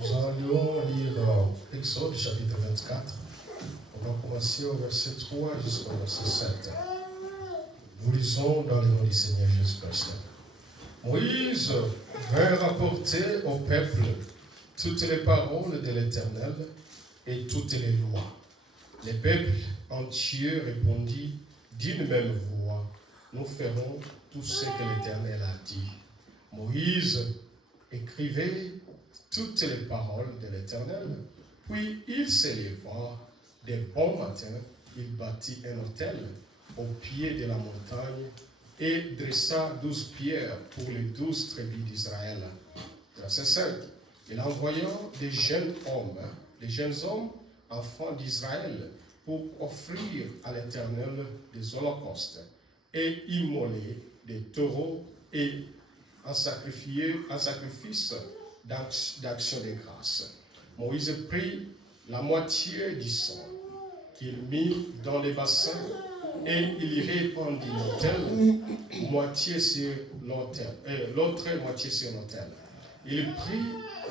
Nous allons lire Exode chapitre 24. On va commencer au verset 3 jusqu'au verset 7. Nous lisons dans le nom du Seigneur Jésus-Christ. Moïse vint rapporter au peuple toutes les paroles de l'Éternel et toutes les lois. Le peuple entier répondit d'une même voix, nous ferons tout ce que l'Éternel a dit. Moïse écrivait toutes les paroles de l'Éternel, puis il s'éleva de bon matin, il bâtit un autel au pied de la montagne et dressa 12 pierres pour les 12 tribus d'Israël. Verset 5. Il envoya des jeunes hommes, enfants d'Israël, pour offrir à l'Éternel des holocaustes et immoler des taureaux et un sacrifice d'action de grâce. Moïse prit la moitié du sang qu'il mit dans les bassins et il y répandit l'autel, moitié sur l'autel, l'autre moitié sur l'autel. Il prit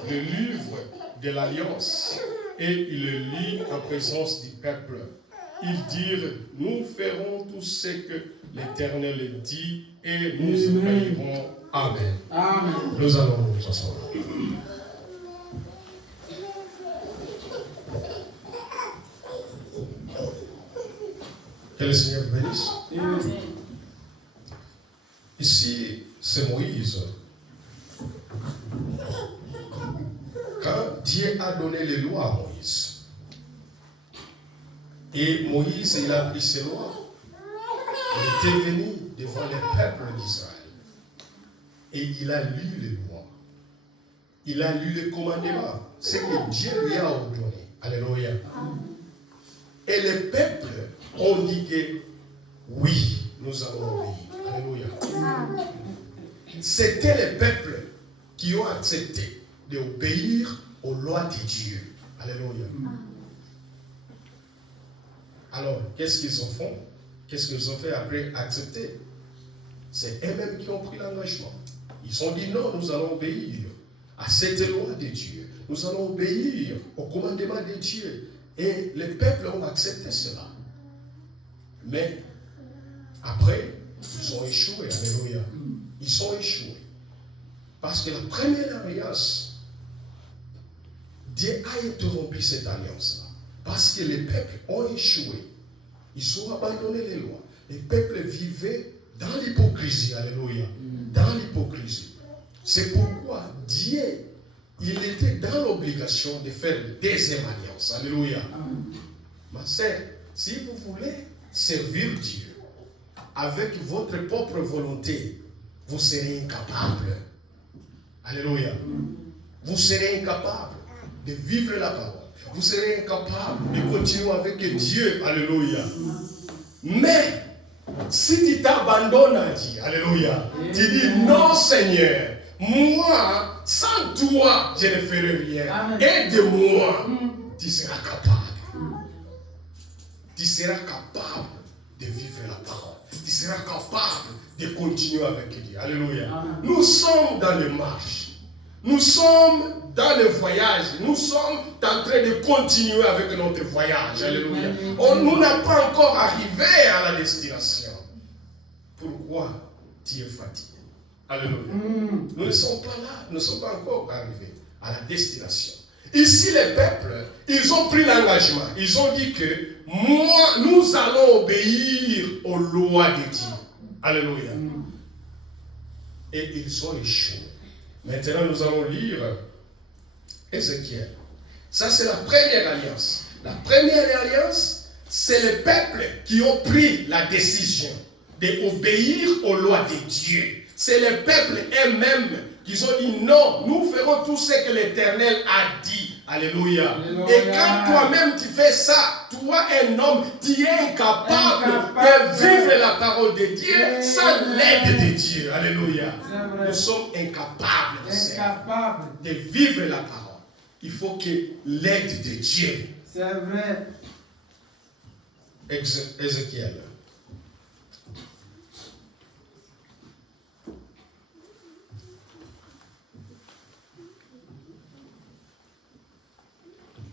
le livre de l'Alliance et il le lit en présence du peuple. Ils dirent, nous ferons tout ce que l'Éternel dit et nous obéirons. Amen. Amen. Nous allons nous asseoir. Que le Seigneur vous bénisse. Amen. Ici, c'est Moïse. Quand Dieu a donné les lois à Moïse, et Moïse, il a pris ces lois, il était venu devant le peuple d'Israël, et il a lu les lois, il a lu les commandements, ce que Dieu lui a ordonné. Alléluia. Et les peuples ont dit que oui, nous allons obéir. Alléluia. C'était les peuples qui ont accepté d'obéir aux lois de Dieu. Alléluia. Alors, qu'est-ce qu'ils ont fait? Qu'est-ce qu'ils ont fait après accepter? C'est eux-mêmes qui ont pris l'engagement. Ils ont dit non, nous allons obéir à cette loi de Dieu. Nous allons obéir au commandement de Dieu. Et les peuples ont accepté cela. Mais après, ils ont échoué. Alléluia. Ils ont échoué. Parce que la première alliance, Dieu a interrompu cette alliance-là. Parce que les peuples ont échoué. Ils ont abandonné les lois. Les peuples vivaient dans l'hypocrisie. Alléluia. Dans l'hypocrisie. C'est pourquoi Dieu, il était dans l'obligation de faire une deuxième alliance. Alléluia. Ma sœur, si vous voulez servir Dieu avec votre propre volonté, vous serez incapable. Alléluia. Vous serez incapable de vivre la parole. Vous serez incapable de continuer avec Dieu. Alléluia. Mais, si tu t'abandonnes à Dieu, alléluia, tu dis non Seigneur, moi, sans toi, je ne ferai rien. Aide-moi. Tu seras capable. Tu seras capable de vivre la parole. Tu seras capable de continuer avec Dieu. Alléluia. Amen. Nous sommes dans les marches. Nous sommes dans le voyage. Nous sommes en train de continuer avec notre voyage. Alléluia. Nous n'avons pas encore arrivé à la destination. Pourquoi tu es fatigué? Alléluia. Nous ne sommes pas là. Nous ne sommes pas encore arrivés à la destination. Ici, les peuples, ils ont pris l'engagement. Ils ont dit que nous allons obéir aux lois de Dieu. Alléluia. Et ils ont échoué. Maintenant, nous allons lire Ézéchiel. Ça, c'est la première alliance. La première alliance, c'est les peuples qui ont pris la décision d'obéir aux lois de Dieu. C'est les peuples eux-mêmes qui ont dit non, nous ferons tout ce que l'Éternel a dit. Alléluia. Alléluia. Et quand toi-même tu fais ça, toi un homme, tu es incapable de vivre la parole de Dieu sans l'aide de Dieu. Alléluia. Nous sommes incapables de vivre la parole. Il faut que l'aide de Dieu. C'est vrai. Ézéchiel.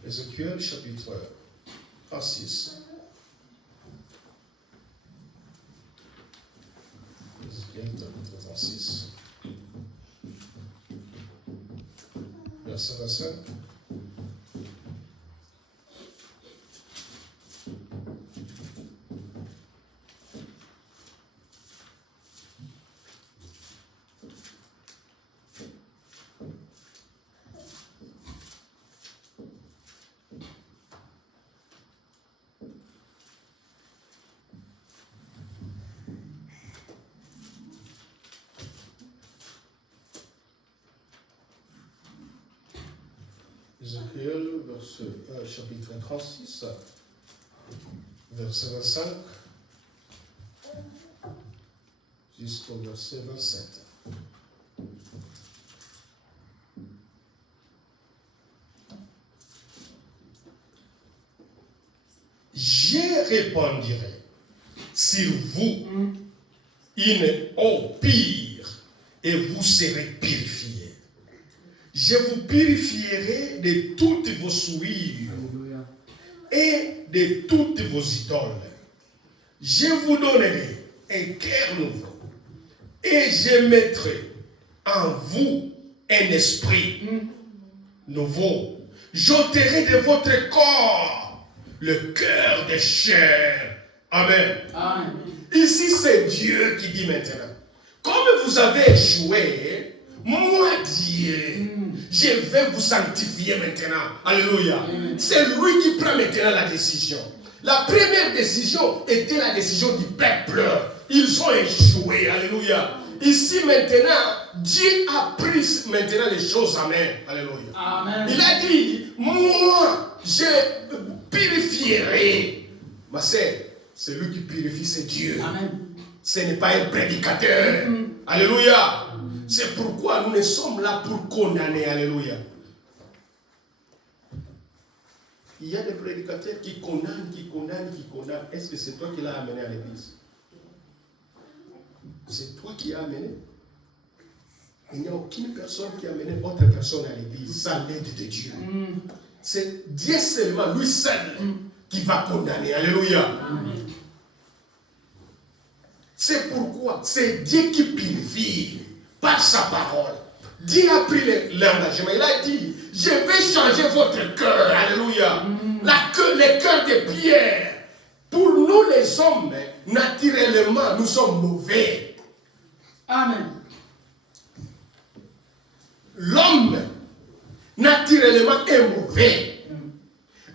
Ézéchiel chapitre 36. Ézéchiel chapitre 36. Verset 25. Ézéchiel, chapitre 36, verset 25 jusqu'au verset 27. Je répandrai sur vous une eau pure et vous serez purifiés. Je vous purifierai de toutes vos souillures et de toutes vos idoles. Je vous donnerai un cœur nouveau et je mettrai en vous un esprit nouveau. J'ôterai de votre corps le cœur de chair. Amen. Amen. Ici, c'est Dieu qui dit maintenant, comme vous avez échoué, moi Dieu, je vais vous sanctifier maintenant. Alléluia. C'est lui qui prend maintenant la décision. La première décision était la décision du peuple. Ils ont échoué. Alléluia. Ici maintenant, Dieu a pris maintenant les choses en main. Alléluia. Amen. Il a dit, moi, je purifierai. Ma sœur, c'est lui qui purifie, c'est Dieu. Amen. Ce n'est pas un prédicateur. Alléluia. C'est pourquoi nous ne sommes là pour condamner. Alléluia. Il y a des prédicateurs qui condamnent. Est-ce que c'est toi qui l'as amené à l'église? C'est toi qui as amené. Il n'y a aucune personne qui a amené autre personne à l'église sans l'aide de Dieu. C'est Dieu seulement, lui seul, qui va condamner. Alléluia. C'est pourquoi c'est Dieu qui purifie par sa parole. Dieu a pris l'engagement. Il a dit, je vais changer votre cœur. Alléluia. Le cœur de pierre. Pour nous les hommes, naturellement, nous sommes mauvais. Amen. L'homme, naturellement, est mauvais.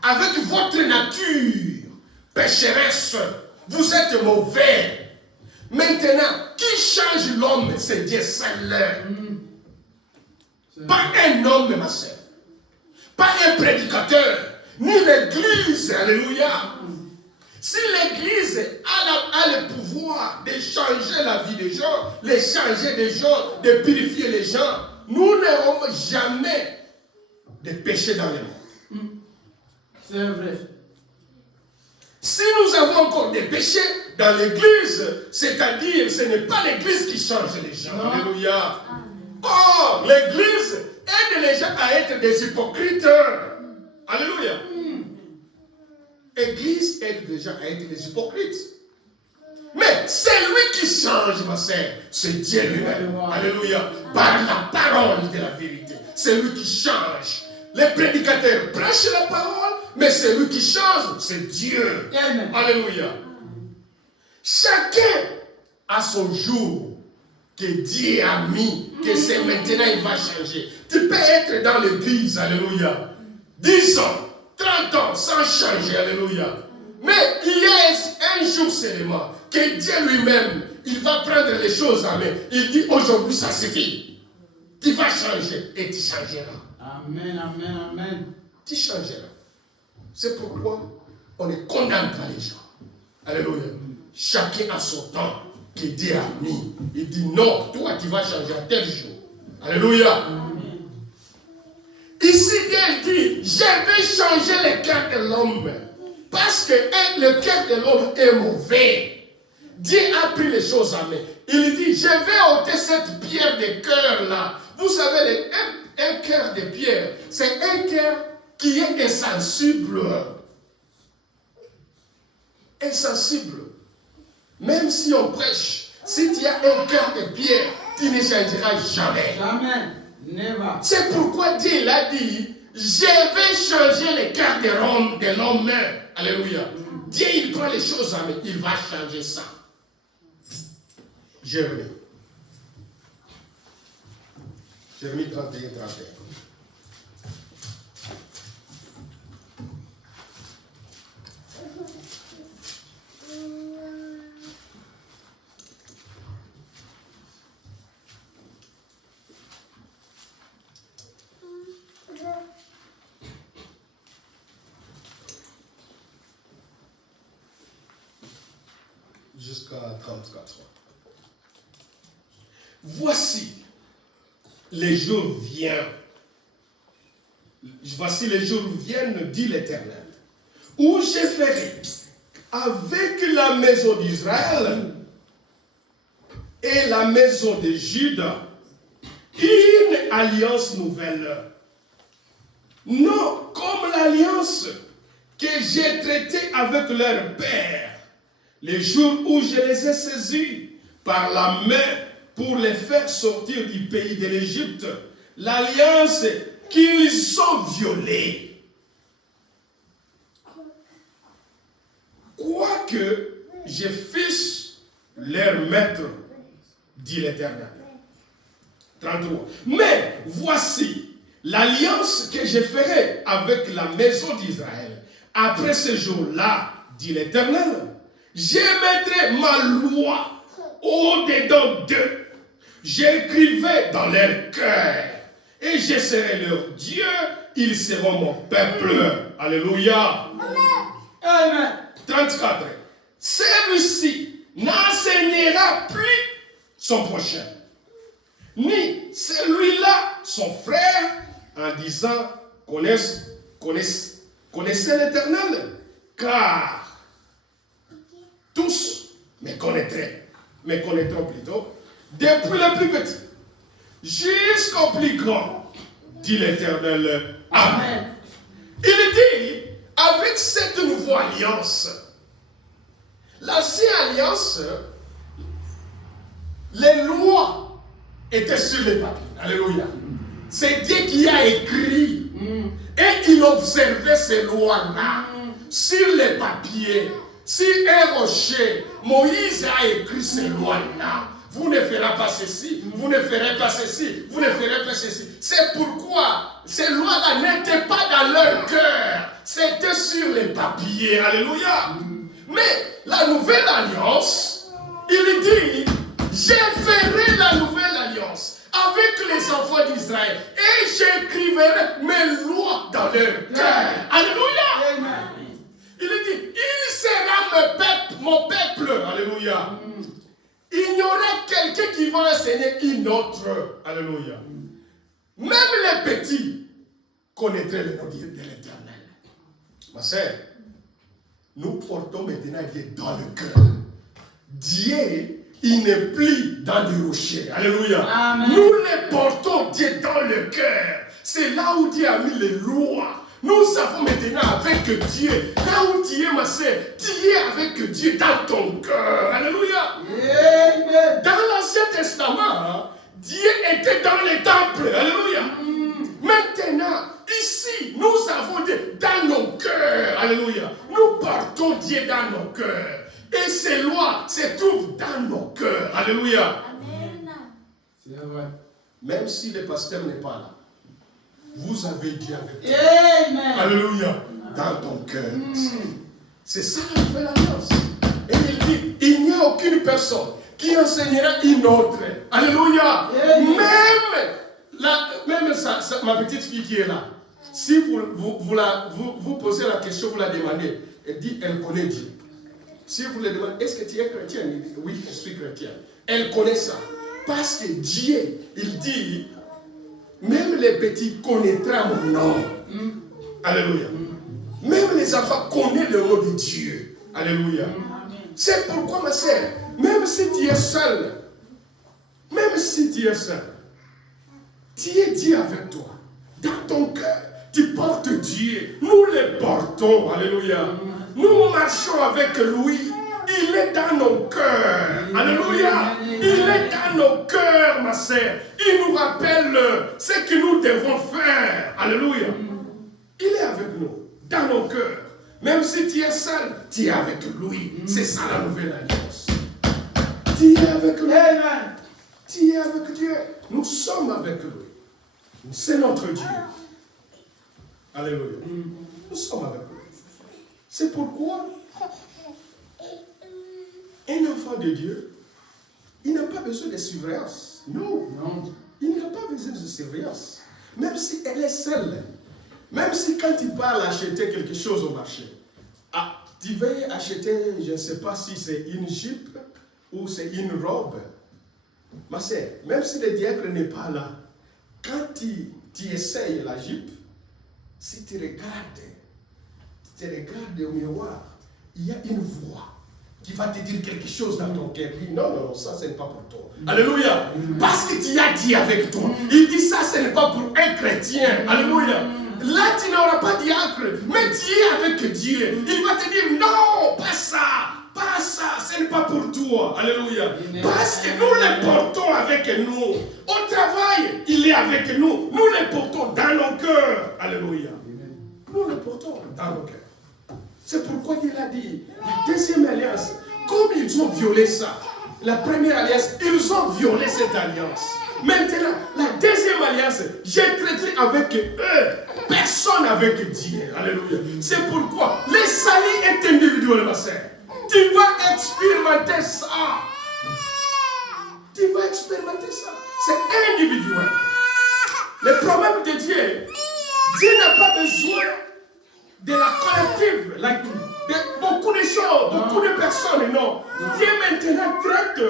Avec votre nature pécheresse, vous êtes mauvais. Maintenant, qui change l'homme, c'est Dieu seul. Pas un homme, ma soeur. Pas un prédicateur. Ni l'église. Alléluia. Si l'église a le pouvoir de changer la vie des gens, de changer des gens, de purifier les gens, nous n'aurons jamais de péché dans le monde. C'est vrai. Si nous avons encore des péchés dans l'église, c'est-à-dire ce n'est pas l'église qui change les gens. Non. Alléluia. Or, l'église aide les gens à être des hypocrites. Alléluia. L'église aide les gens à être des hypocrites. Mais c'est lui qui change, ma sœur. C'est Dieu lui-même. Alléluia. Par la parole de la vérité. C'est lui qui change. Les prédicateurs prêchent la parole, mais c'est lui qui change. C'est Dieu. Amen. Alléluia. Chacun a son jour que Dieu a mis, que c'est maintenant il va changer. Tu peux être dans l'église, alléluia, 10 ans, 30 ans sans changer, alléluia. Mais il y a un jour seulement que Dieu lui-même, il va prendre les choses en main. Il dit aujourd'hui ça suffit. Tu vas changer et tu changeras. Amen, amen, amen. Tu changeras. C'est pourquoi on ne condamne pas les gens. Alléluia. Chacun a son temps que Dieu a mis. Il dit non, toi tu vas changer à tel jour. Alléluia. Amen. Ici Dieu dit, je vais changer le cœur de l'homme. Parce que le cœur de l'homme est mauvais. Dieu a pris les choses en main. Il dit, je vais ôter cette pierre de cœur là. Vous savez, un cœur de pierre, c'est un cœur qui est insensible. Insensible. Même si on prêche, si tu as un cœur de pierre, tu ne changeras jamais. Jamais. Never. C'est pourquoi Dieu l'a dit, je vais changer le cœur de l'homme. Alléluia. Dieu, il prend les choses en main, il va changer ça. Jérémie. Jérémie 31, 31. Jusqu'à 34. Voici, les jours viennent. Voici les jours viennent, dit l'Éternel, où je ferai avec la maison d'Israël et la maison de Juda une alliance nouvelle. Non comme l'alliance que j'ai traitée avec leur père, les jours où je les ai saisis par la main pour les faire sortir du pays de l'Égypte, l'alliance qu'ils ont violée. Quoique je fisse leur maître, dit l'Éternel. 33. Mais voici l'alliance que je ferai avec la maison d'Israël. Après ce jour-là, dit l'Éternel, je mettrai ma loi au-dedans d'eux. J'écrivai dans leur cœur. Et je serai leur Dieu. Ils seront mon peuple. Alléluia. Amen. 34. Celui-ci n'enseignera plus son prochain, ni celui-là son frère, en disant connaissez l'Éternel, car tous me connaîtront plutôt, depuis le plus petit jusqu'au plus grand, dit l'Éternel. Amen. Il dit, avec cette nouvelle alliance, l'ancienne alliance, les lois étaient sur les papiers. Alléluia. C'est Dieu qui a écrit. Et il observait ces lois-là sur les papiers. Sur un rocher, Moïse a écrit ces lois-là. Vous ne ferez pas ceci, vous ne ferez pas ceci, vous ne ferez pas ceci. C'est pourquoi ces lois-là n'étaient pas dans leur cœur. C'était sur les papiers. Alléluia. Mais la nouvelle alliance, il dit, je ferai la nouvelle alliance avec les enfants d'Israël et j'écrirai mes lois dans leur cœur. Alléluia. Amen. Il dit, il sera mon peuple. Alléluia. Il y aura quelqu'un qui va enseigner une autre. Alléluia. Même les petits connaîtraient le nom de l'Éternel. Ma sœur, nous portons maintenant Dieu dans le cœur. Dieu, il n'est plus dans des rochers. Alléluia. Amen. Nous les portons Dieu dans le cœur. C'est là où Dieu a mis les lois. Nous savons maintenant avec Dieu. Là où tu es, ma sœur, tu es avec Dieu dans ton cœur. Alléluia. Amen. Dans l'Ancien Testament, Dieu était dans les temples. Alléluia. Maintenant, ici, nous avons Dieu dans nos cœurs. Alléluia. Nous portons Dieu dans nos cœurs. Et ces lois se trouvent dans nos cœurs. Alléluia. Amen. C'est vrai. Même si le pasteur n'est pas là, vous avez Dieu avec toi. Amen. Alléluia. Dans ton cœur. C'est ça la nouvelle alliance. Et il dit, il n'y a aucune personne qui enseignera une autre. Alléluia. Amen. Même ma petite fille qui est là, si vous posez la question, vous la demandez, elle dit, elle connaît Dieu. Si vous lui demandez, est-ce que tu es chrétienne? Elle dit, oui, je suis chrétienne. Elle connaît ça. Parce que Dieu, il dit, même les petits connaîtront mon nom. Alléluia. Même les enfants connaissent le nom de Dieu. Alléluia. C'est pourquoi, ma sœur, même si tu es seul, tu es Dieu avec toi. Dans ton cœur, tu portes Dieu. Dieu, nous les portons. Alléluia. Nous marchons avec lui. Il est dans nos cœurs. Alléluia. Il est dans nos cœurs, ma sœur. Il nous rappelle ce que nous devons faire. Alléluia. Il est avec nous, dans nos cœurs. Même si tu es seul, tu es avec lui. C'est ça la nouvelle alliance. Tu es avec lui. Amen. Tu es avec Dieu. Nous sommes avec lui. C'est notre Dieu. Alléluia. Nous sommes avec lui. C'est pourquoi un enfant de Dieu, il n'a pas besoin de surveillance. Non. Il n'a pas besoin de surveillance. Même si elle est seule. Même si quand il parle acheter quelque chose au marché, tu veux acheter, je ne sais pas si c'est une jupe ou c'est une robe. Ma sœur, même si le diacre n'est pas là, quand tu essayes la jupe, si tu regardes au miroir, il y a une voix qui va te dire quelque chose dans ton cœur. Il dit non, ça, ce n'est pas pour toi. Alléluia. Parce que tu as dit avec toi. Il dit ça, ce n'est pas pour un chrétien. Alléluia. Là, tu n'auras pas diacre, mais tu es avec Dieu. Il va te dire non, pas ça, ce n'est pas pour toi. Alléluia. Parce que nous les portons avec nous. Au travail, il est avec nous. Nous les portons dans nos cœurs. Alléluia. Nous les portons dans nos cœurs. C'est pourquoi il a dit, la deuxième alliance, comme ils ont violé ça, la première alliance, ils ont violé cette alliance. Maintenant, la deuxième alliance, j'ai traité avec eux, personne avec Dieu. Alléluia. C'est pourquoi le salut est individuel, ma sœur. Tu vas expérimenter ça. Tu vas expérimenter ça. C'est individuel. Le problème de Dieu, Dieu n'a pas besoin de la collective, de beaucoup de choses, beaucoup de personnes, non. Dieu maintenant traite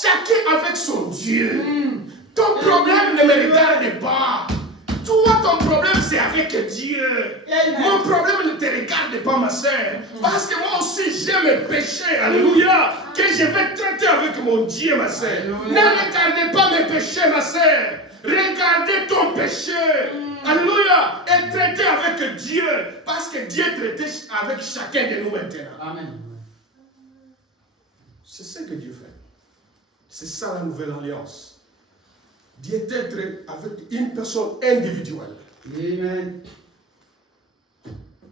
chacun avec son Dieu. Ton problème ne me regarde pas. Toi, ton problème, c'est avec Dieu. Mon problème ne te regarde pas, ma sœur. Parce que moi aussi, j'ai mes péchés. Alléluia. Que je vais traiter avec mon Dieu, ma sœur. Ne regardez pas mes péchés, ma sœur. Regardez ton péché. Alléluia. Et traitez avec Dieu. Parce que Dieu traite avec chacun de nous maintenant. Amen. C'est ce que Dieu fait. C'est ça la nouvelle alliance. Dieu traite avec une personne individuelle. Amen.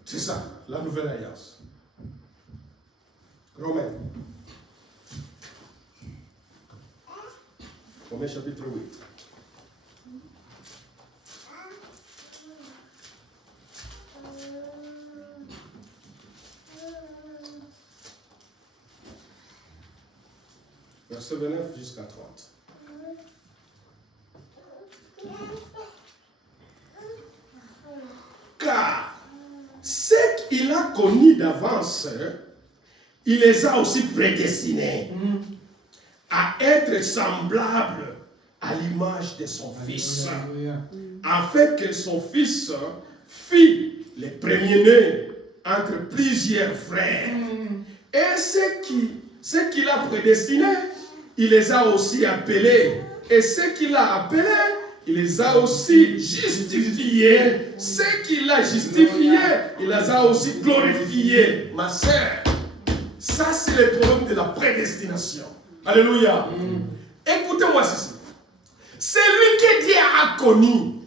C'est ça, la nouvelle alliance. Romains. Romains chapitre 8. Verset 29 jusqu'à 30. Car ce qu'il a connu d'avance, il les a aussi prédestinés à être semblables à l'image de son Fils, afin que son Fils fît les premiers-nés entre plusieurs frères. Et ce qu'il a prédestiné, il les a aussi appelés. Et ce qu'il a appelé, il les a aussi justifiés. Ce qu'il a justifié, il les a aussi glorifiés. Ma sœur, ça c'est le problème de la prédestination. Alléluia. Écoutez-moi ceci. Celui que Dieu a connu,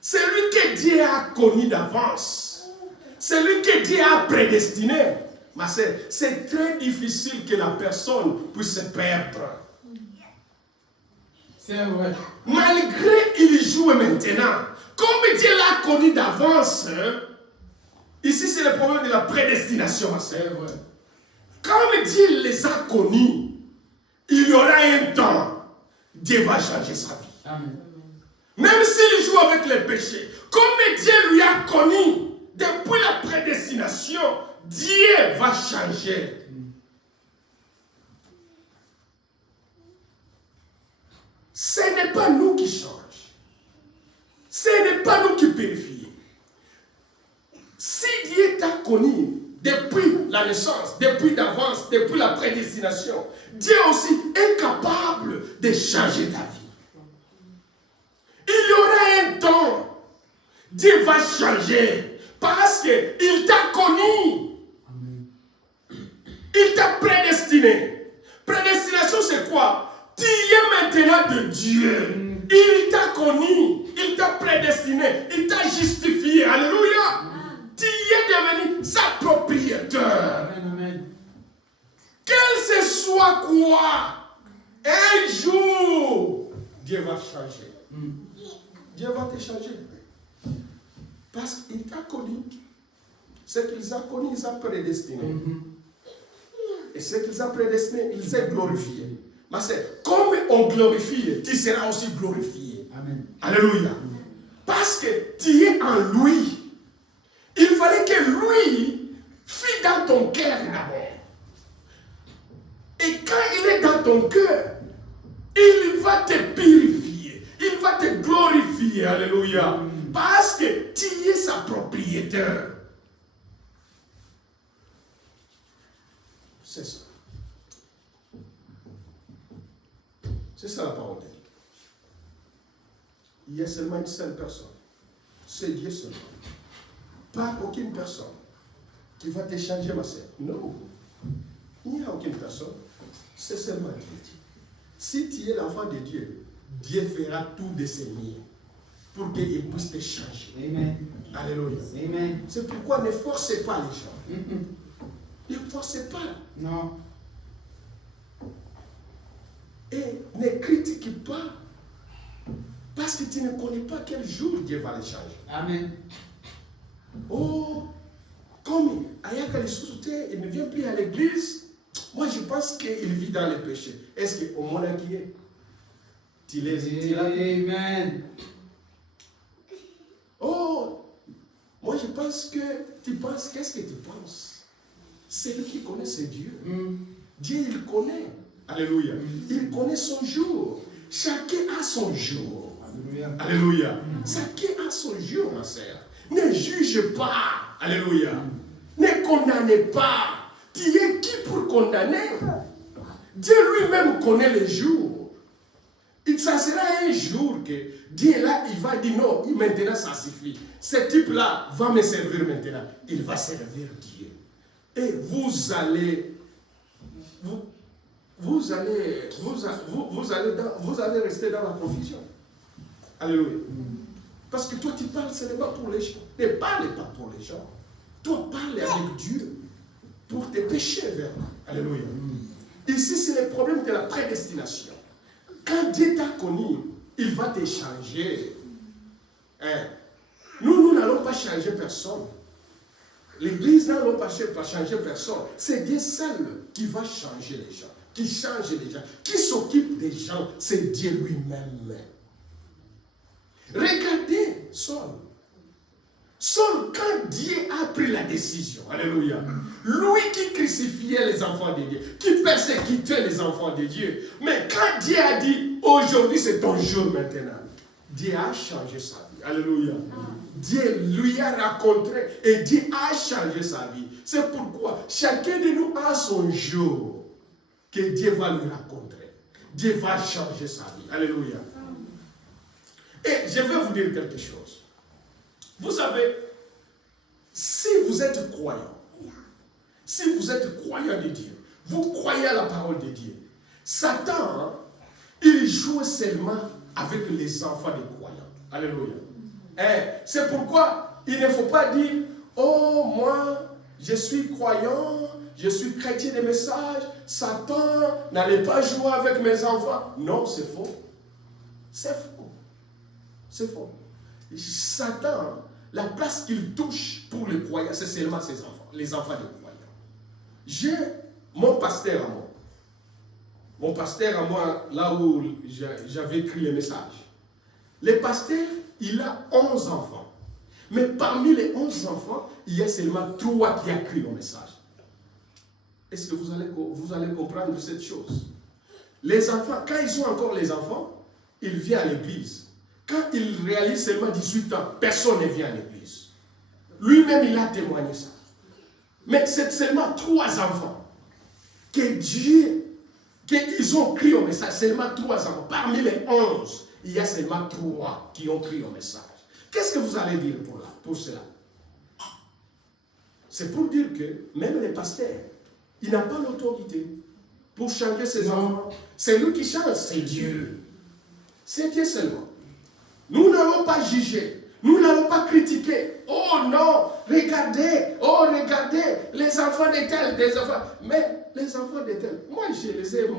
celui que Dieu a connu d'avance, celui que Dieu a prédestiné, ma sœur, c'est très difficile que la personne puisse se perdre. C'est vrai. Malgré il joue maintenant, comme Dieu l'a connu d'avance, ici c'est le problème de la prédestination, ma sœur. C'est vrai. Comme Dieu les a connus, il y aura un temps, Dieu va changer sa vie. Amen. Même s'il joue avec les péchés, comme Dieu lui a connu depuis la prédestination, Dieu va changer. Ce n'est pas nous qui changeons. Ce n'est pas nous qui purifions. Si Dieu t'a connu depuis la naissance, depuis d'avance, depuis la prédestination, Dieu aussi est capable de changer ta vie. Il y aura un temps, Dieu va changer. Parce qu'il t'a connu. Amen. Il t'a prédestiné. Prédestination, c'est quoi? Tu es maintenant de Dieu. Il t'a connu. Il t'a prédestiné. Il t'a justifié. Alléluia. Tu es devenu sa propriétaire. Amen. Amen. Quel ce soit quoi, un jour, Dieu va changer. Dieu va te changer. Parce qu'il t'a connu. Ce qu'ils ont connu, ils ont prédestiné. Et ce qu'ils ont prédestiné, ils ont glorifié. Mais c'est comme on glorifie, tu seras aussi glorifié. Amen. Alléluia. Parce que tu es en lui. Il fallait que lui fût dans ton cœur d'abord. Et quand il est dans ton cœur, il va te purifier. Il va te glorifier. Alléluia. Parce que tu es sa propriétaire. C'est ça. C'est ça la parole de Dieu. Il y a seulement une seule personne. C'est Dieu seulement. Pas aucune personne qui va te changer, ma sœur. Non. Il n'y a aucune personne. C'est seulement Dieu. Si tu es l'enfant de Dieu, Dieu fera tout de ses miens pour qu'il puisse te changer. Amen. Alléluia. Amen. C'est pourquoi ne forcez pas les gens. Ne forcez pas. Non. Et ne critique pas. Parce que tu ne connais pas quel jour Dieu va les changer. Amen. Oh, comme Ayaka les sous-soutiens, il ne vient plus à l'église. Moi, je pense qu'il vit dans les péchés. Est-ce qu'au monde qui est, tu les Amen. Oh, moi, je pense que tu penses, qu'est-ce que tu penses? C'est lui qui connaît ses dieux. Dieu, il connaît. Alléluia. Il connaît son jour. Chacun a son jour. Alléluia. Alléluia. Chacun a son jour, ma sœur. Ne juge pas. Alléluia. Ne condamnez pas. Tu es qui pour condamner? Dieu lui-même connaît les jours. Et ça sera un jour que Dieu là, il va dire non, maintenant ça suffit. Ce type-là va me servir maintenant. Il va servir Dieu. Et vous allez rester dans la confusion. Alléluia. Parce que toi, tu parles seulement pour les gens. Ne parle pas pour les gens. Toi, parle avec Dieu pour tes péchés vers lui. Alléluia. Ici, c'est le problème de la prédestination. Quand Dieu t'a connu, il va te changer. Hein? Nous n'allons pas changer personne. L'église n'allons pas changer personne. C'est Dieu seul qui va changer les gens, qui change les gens, qui s'occupe des gens. C'est Dieu lui-même. Regardez Saul. Saul, quand Dieu a pris la décision, alléluia, lui qui crucifiait les enfants de Dieu, qui persécutait les enfants de Dieu, mais quand Dieu a dit, aujourd'hui c'est ton jour maintenant, Dieu a changé sa vie, alléluia. Dieu lui a rencontré et Dieu a changé sa vie. C'est pourquoi chacun de nous a son jour que Dieu va lui rencontrer. Dieu va changer sa vie, alléluia. Et je vais vous dire quelque chose. Vous savez, si vous êtes croyant, si vous êtes croyant de Dieu, vous croyez à la parole de Dieu, Satan, il joue seulement avec les enfants des croyants. Alléluia. C'est pourquoi il ne faut pas dire, oh, moi, je suis croyant, je suis chrétien de message, Satan n'allait pas jouer avec mes enfants. Non, c'est faux. C'est faux. C'est faux. Satan, la place qu'il touche pour les croyants, c'est seulement ses enfants, les enfants des croyants. J'ai mon pasteur à moi. Mon pasteur à moi, là où j'avais écrit les messages. Le pasteur, il a 11 enfants. Mais parmi les 11 enfants, il y a seulement 3 qui ont écrit le message. Est-ce que vous allez comprendre cette chose? Les enfants, quand ils sont encore les enfants, ils viennent à l'église. Quand il réalise seulement 18 ans, personne ne vient à l'église. Lui-même, il a témoigné ça. Mais c'est seulement 3 enfants que Dieu, qu'ils ont crié au message. Seulement 3 enfants. Parmi les 11, il y a seulement 3 qui ont crié au message. Qu'est-ce que vous allez dire pour cela? C'est pour dire que même les pasteurs, il n'a pas l'autorité pour changer ses enfants. C'est lui qui change, c'est Dieu. C'est Dieu seulement. Nous n'allons pas juger. Nous n'allons pas critiquer. Oh non, regardez, les enfants de tel, des enfants. Mais les enfants de tel, moi je les ai.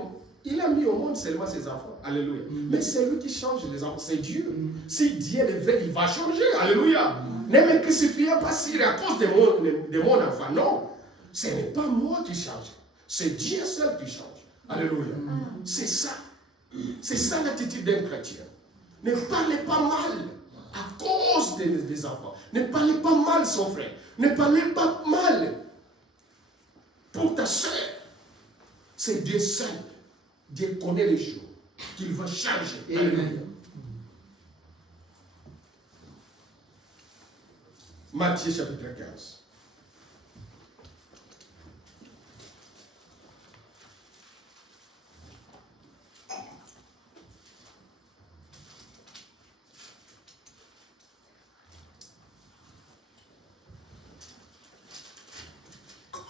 Il a mis au monde seulement ses enfants. Alléluia. Mais c'est lui qui change les enfants. C'est Dieu. Si Dieu le veut, il va changer. Alléluia. Ne me crucifiez pas si à cause de mon enfant. Non. Ce n'est pas moi qui change. C'est Dieu seul qui change. Alléluia. C'est ça. C'est ça l'attitude d'un chrétien. Ne parlez pas mal à cause des enfants. Ne parlez pas mal son frère. Ne parlez pas mal pour ta soeur. C'est Dieu seul. Dieu connaît les choses qu'il va changer. Amen. Matthieu chapitre 15.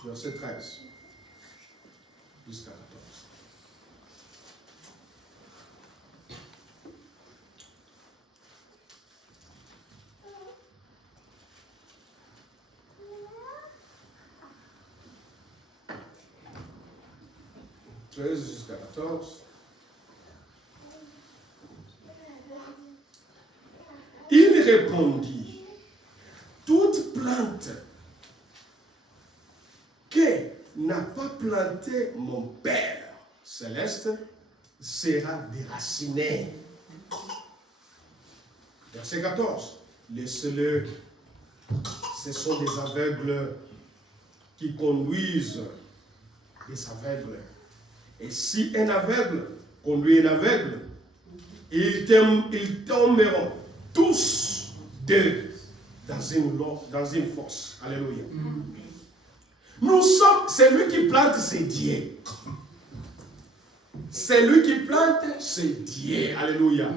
Verset 13 jusqu'à 14. Jusqu'à 14. Il répondit, toute plante que n'a pas planté mon Père céleste sera déracinée. Verset 14. Laissez-le, ce sont des aveugles qui conduisent des aveugles. Et si un aveugle conduit un aveugle, ils tomberont tous deux dans une fosse. Alléluia. Nous sommes, c'est lui qui plante, c'est Dieu. C'est lui qui plante, c'est Dieu. Alléluia.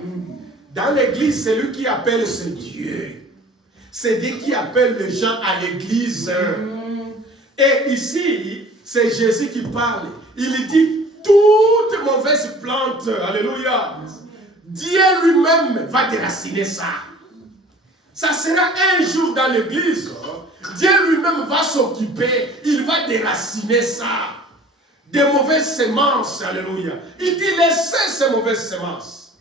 Dans l'église, c'est lui qui appelle, c'est Dieu. C'est Dieu qui appelle les gens à l'église. Et ici, c'est Jésus qui parle. Il dit, toute mauvaise plante, alléluia, Dieu lui-même va déraciner ça. Ça sera un jour dans l'église. Dieu lui-même va s'occuper. Il va déraciner ça. Des mauvaises semences, alléluia. Il dit, laissez ces mauvaises semences.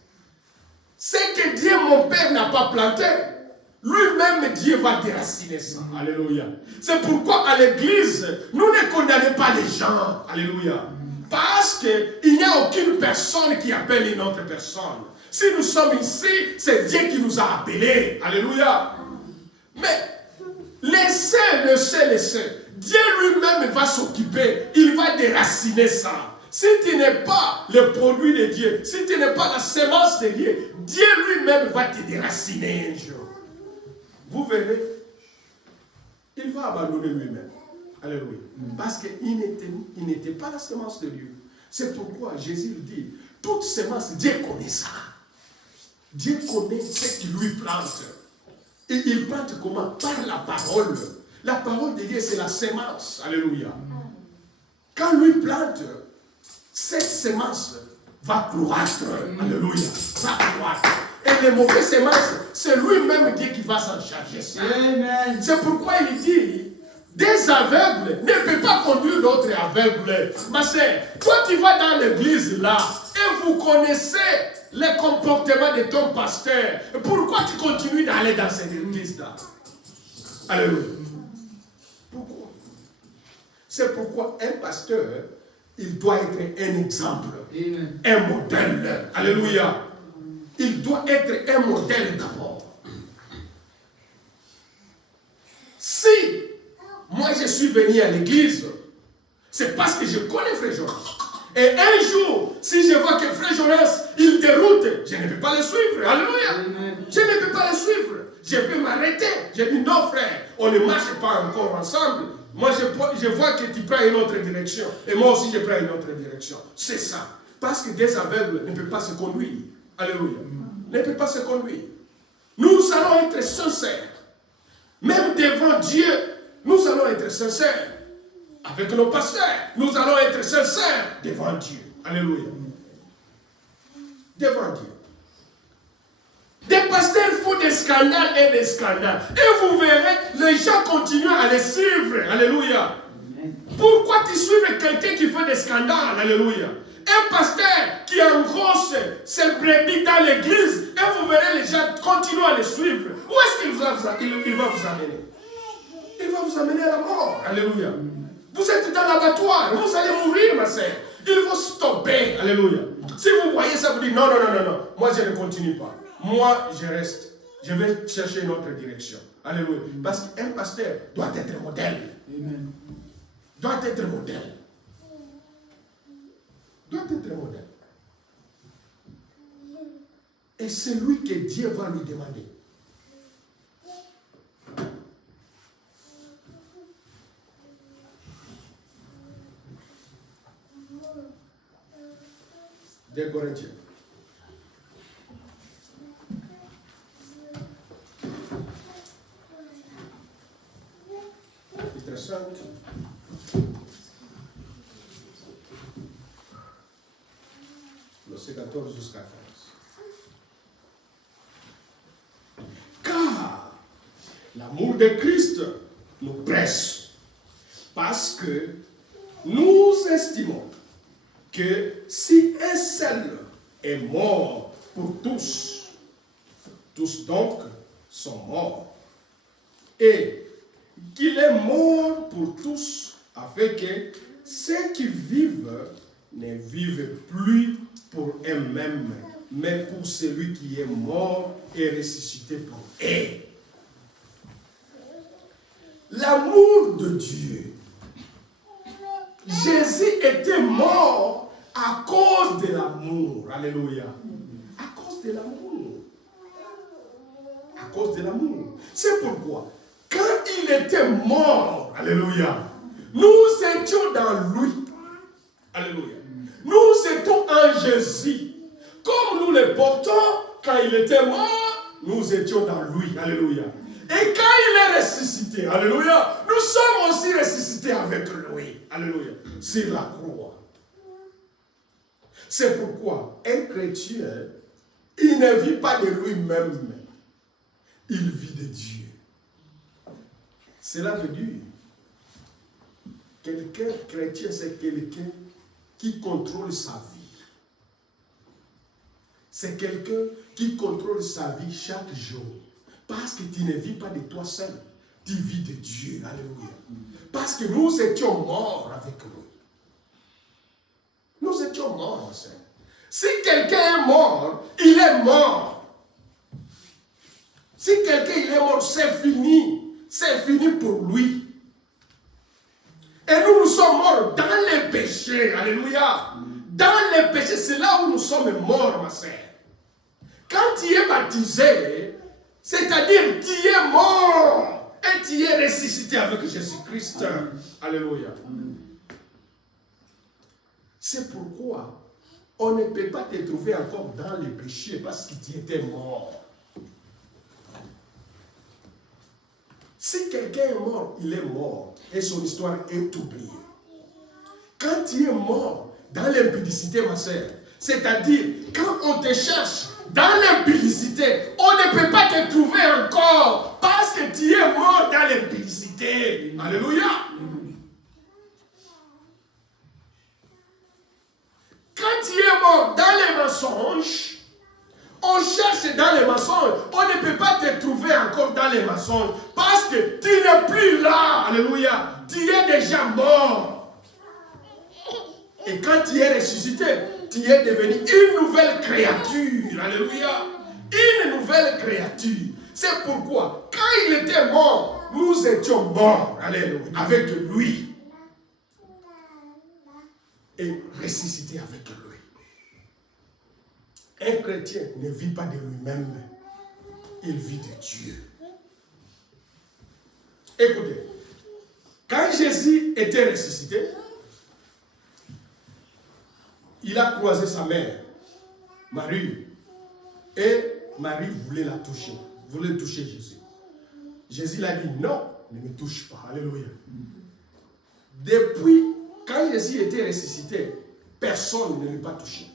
Ce que Dieu, mon Père, n'a pas planté, lui-même, Dieu va déraciner ça. Alléluia. C'est pourquoi à l'église, nous ne condamnons pas les gens. Alléluia. Parce qu'il n'y a aucune personne qui appelle une autre personne. Si nous sommes ici, c'est Dieu qui nous a appelés. Alléluia. Mais laissez. Dieu lui-même va s'occuper. Il va déraciner ça. Si tu n'es pas le produit de Dieu, si tu n'es pas la semence de Dieu, Dieu lui-même va te déraciner un jour. Vous verrez, il va abandonner lui-même. Alléluia. Parce qu'il n'était pas la semence de Dieu. C'est pourquoi Jésus dit, toute semence, Dieu connaît ça. Dieu connaît ce qu'il lui plante. Et il plante comment? Par la parole. La parole de Dieu, c'est la semence. Alléluia. Quand lui plante, cette semence va croître. Alléluia. Va croître. Et les mauvaises semences, c'est lui-même Dieu qui va s'en charger. Amen. C'est pourquoi il dit, des aveugles ne peuvent pas conduire d'autres aveugles. Ma sœur, toi tu vas dans l'église là et vous connaissez les comportements de ton pasteur. Pourquoi tu continues d'aller dans cette église là? Alléluia. Pourquoi? C'est pourquoi un pasteur, il doit être un exemple, un modèle. Alléluia. Il doit être un modèle d'abord. Si moi je suis venu à l'église, c'est parce que je connais Frère Jonas. Et un jour, si je vois que Frère Jonas, il déroute, je ne peux pas le suivre. Alléluia. Je ne peux pas le suivre. Je peux m'arrêter. Je dis non frère, on ne marche pas encore ensemble. Moi je vois que tu prends une autre direction. Et moi aussi je prends une autre direction. C'est ça. Parce que des aveugles ne peuvent pas se conduire. Alléluia. Ne peuvent pas se conduire. Nous allons être sincères. Même devant Dieu, nous allons allons être sincères avec nos pasteurs. Nous allons être sincères devant Dieu. Alléluia. Devant Dieu. Des pasteurs font des scandales et des scandales. Et vous verrez, les gens continuent à les suivre. Alléluia. Pourquoi tu suivre quelqu'un qui fait des scandales? Alléluia. Un pasteur qui engrosse ses brebis dans l'église, et vous verrez les gens continuent à les suivre. Où est-ce qu'il va vous amener? Il va vous amener à la mort. Alléluia. Vous êtes dans l'abattoir, vous allez mourir, ma sœur. Il faut stopper. Alléluia. Si vous voyez ça, vous dites non, moi je ne continue pas. Moi je reste. Je vais chercher une autre direction. Alléluia. Parce qu'un pasteur doit être modèle. Amen. Doit être modèle. Doit être modèle. Et c'est lui que Dieu va lui demander. Des Corinthiens. Chapitre 5. Verset 14 jusqu'à 15. Car l'amour de Christ nous presse, parce que nous estimons que si un seul est mort pour tous, tous donc sont morts, et qu'il est mort pour tous, afin que ceux qui vivent ne vivent plus pour eux-mêmes, mais pour celui qui est mort et ressuscité pour eux. L'amour de Dieu. Jésus était mort à cause de l'amour. Alléluia. À cause de l'amour. À cause de l'amour. C'est pourquoi, quand il était mort, alléluia, nous étions dans lui. Alléluia. Nous étions en Jésus. Comme nous le portons, quand il était mort, nous étions dans lui. Alléluia. Et quand il est ressuscité, alléluia, nous sommes aussi ressuscités avec lui. Alléluia. Sur la croix. C'est pourquoi un chrétien, il ne vit pas de lui-même. Il vit de Dieu. Cela veut dire, quelqu'un chrétien, c'est quelqu'un qui contrôle sa vie. C'est quelqu'un qui contrôle sa vie chaque jour. Parce que tu ne vis pas de toi seul. Tu vis de Dieu. Alléluia. Parce que nous étions morts avec lui. Nous étions morts, Seigneur. Si quelqu'un est mort, il est mort. Si quelqu'un il est mort, c'est fini. C'est fini pour lui. Et nous sommes morts dans les péchés. Alléluia. Dans les péchés, c'est là où nous sommes morts, ma sœur. Quand tu es baptisé, c'est-à-dire tu es mort et tu es ressuscité avec Jésus-Christ. Alléluia. C'est pourquoi on ne peut pas te trouver encore dans les péchés parce que tu étais mort. Si quelqu'un est mort, il est mort et son histoire est oubliée. Quand tu es mort dans l'impudicité, ma sœur, c'est-à-dire quand on te cherche dans l'impudicité, on ne peut pas te trouver encore parce que tu es mort dans l'impudicité. Alléluia. Quand tu es mort dans les mensonges, on cherche dans les mensonges. On ne peut pas te trouver encore dans les mensonges parce que tu n'es plus là. Alléluia. Tu es déjà mort. Et quand tu es ressuscité, tu es devenu une nouvelle créature. Alléluia. Une nouvelle créature. C'est pourquoi, quand il était mort, nous étions morts. Alléluia. Avec lui. Et ressuscité avec lui. Un chrétien ne vit pas de lui-même. Il vit de Dieu. Écoutez. Quand Jésus était ressuscité, il a croisé sa mère, Marie, et Marie voulait la toucher, voulait toucher Jésus. Jésus l'a dit, non, ne me touche pas. Alléluia. Depuis, quand Jésus était ressuscité, personne ne l'a pas touché.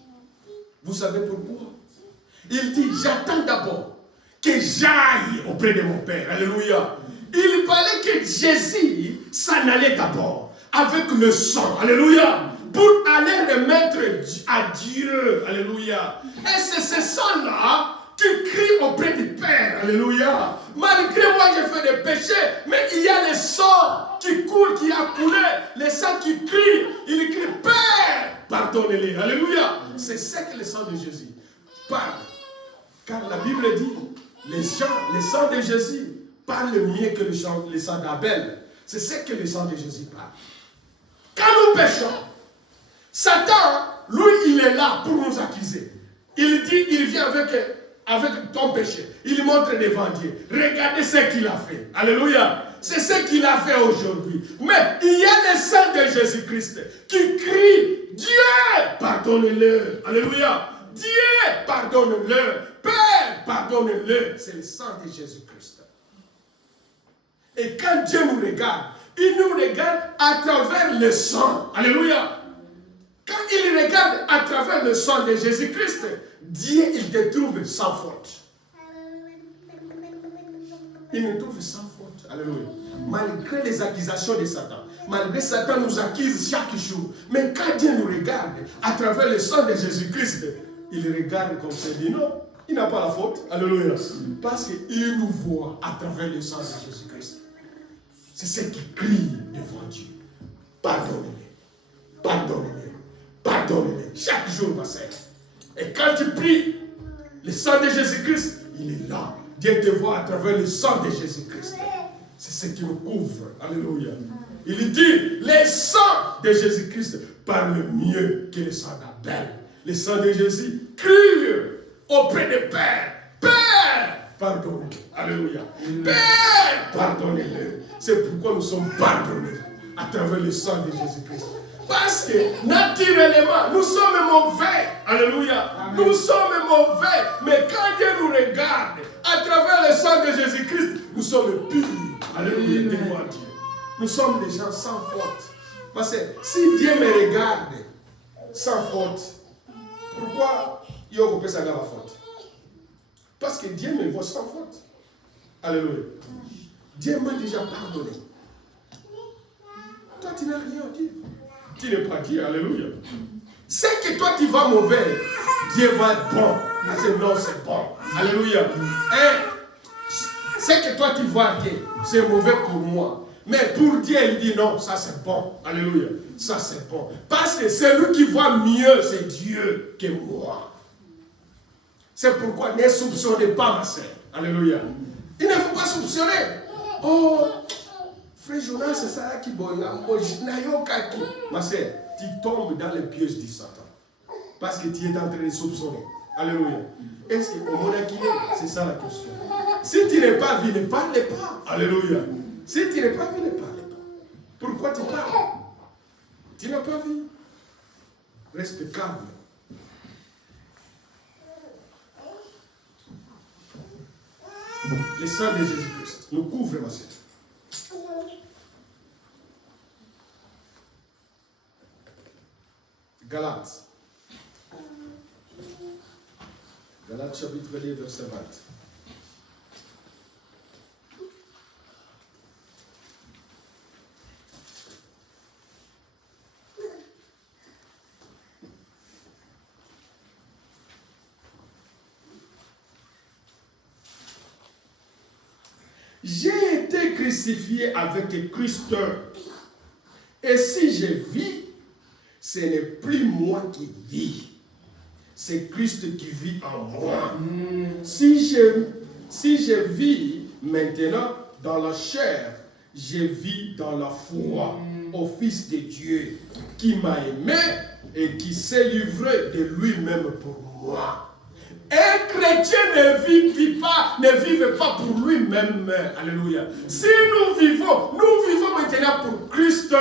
Vous savez pourquoi? Il dit, j'attends d'abord que j'aille auprès de mon Père. Alléluia. Il fallait que Jésus s'en allait d'abord avec le sang. Alléluia. Pour aller remettre à Dieu. Alléluia. Et c'est ce sang-là qui crie auprès du Père. Alléluia. Malgré moi, j'ai fait des péchés, mais il y a le sang qui coule, qui a coulé. Le sang qui crie. Il crie, Père, pardonnez-les. Alléluia. C'est ce que le sang de Jésus parle. Car la Bible dit, le sang de Jésus parle mieux que le sang d'Abel. C'est ce que le sang de Jésus parle. Quand nous péchons, Satan, lui, il est là pour nous accuser. Il dit, il vient avec ton péché. Il montre devant Dieu. Regardez ce qu'il a fait. Alléluia. C'est ce qu'il a fait aujourd'hui. Mais il y a le sang de Jésus-Christ qui crie, Dieu, pardonne-le. Alléluia. Dieu, pardonne-le. Père, pardonne-le. C'est le sang de Jésus-Christ. Et quand Dieu nous regarde, il nous regarde à travers le sang. Alléluia. Quand il regarde à travers le sang de Jésus-Christ, Dieu, il te trouve sans faute. Il nous trouve sans faute. Alléluia. Malgré les accusations de Satan, malgré Satan nous accuse chaque jour, mais quand Dieu nous regarde à travers le sang de Jésus-Christ, il regarde comme ça, il dit non, il n'a pas la faute. Alléluia. Parce qu'il nous voit à travers le sang de Jésus-Christ. C'est ce qui crie devant Dieu. Pardonnez-les. Pardonnez-les. Pardonnez-les. Chaque jour, ma sœur. Et quand tu pries, le sang de Jésus-Christ, il est là. Dieu te voit à travers le sang de Jésus-Christ. C'est ce qui nous couvre. Alléluia. Il dit, le sang de Jésus-Christ parle mieux que le sang d'Abel. Le sang de Jésus crie auprès du Père. Père, pardonnez-le. Alléluia. Père, pardonnez-le. C'est pourquoi nous sommes pardonnés à travers le sang de Jésus-Christ. Parce que naturellement, nous sommes mauvais. Alléluia. Amen. Nous sommes mauvais. Mais quand Dieu nous regarde à travers le sang de Jésus-Christ, nous sommes purs. Alléluia. Devant Dieu. Nous sommes des gens sans faute. Parce que si Dieu me regarde sans faute, pourquoi il y a coupé sa faute? Parce que Dieu me voit sans faute. Alléluia. Dieu m'a déjà pardonné. Toi, tu n'as rien dit. Tu n'es pas Dieu. Alléluia. C'est que toi, tu vas mauvais. Dieu va être bon. C'est non, c'est bon. Alléluia. Et c'est que toi, tu vas dire, c'est mauvais pour moi. Mais pour Dieu, il dit non, ça c'est bon. Alléluia. Ça c'est bon. Parce que celui qui voit mieux, c'est Dieu que moi. C'est pourquoi ne soupçonnez pas ma sœur. Alléluia. Il ne faut pas soupçonner. Oh, frère Jonas, c'est ça qui bonne. Ma sœur, tu tombes dans les pièges du Satan. Parce que tu es en train de soupçonner. Alléluia. Est-ce qu'au monde c'est ça la question? Si tu n'es pas vu, ne parle pas. Alléluia. Si tu n'es pas vu, ne parle pas. Pourquoi tu parles? Tu n'as pas vu. Reste calme. Le sang de Jésus-Christ nous couvre, ma sœur. Galates. Galates chapitre 2, verset 20. J'ai été crucifié avec Christ. Et si je vis, ce n'est plus moi qui vis. C'est Christ qui vit en moi. Si je vis maintenant dans la chair, je vis dans la foi au Fils de Dieu qui m'a aimé et qui s'est livré de lui-même pour moi. Un chrétien ne vive pas pour lui-même. Alléluia. Si nous vivons maintenant pour Christ.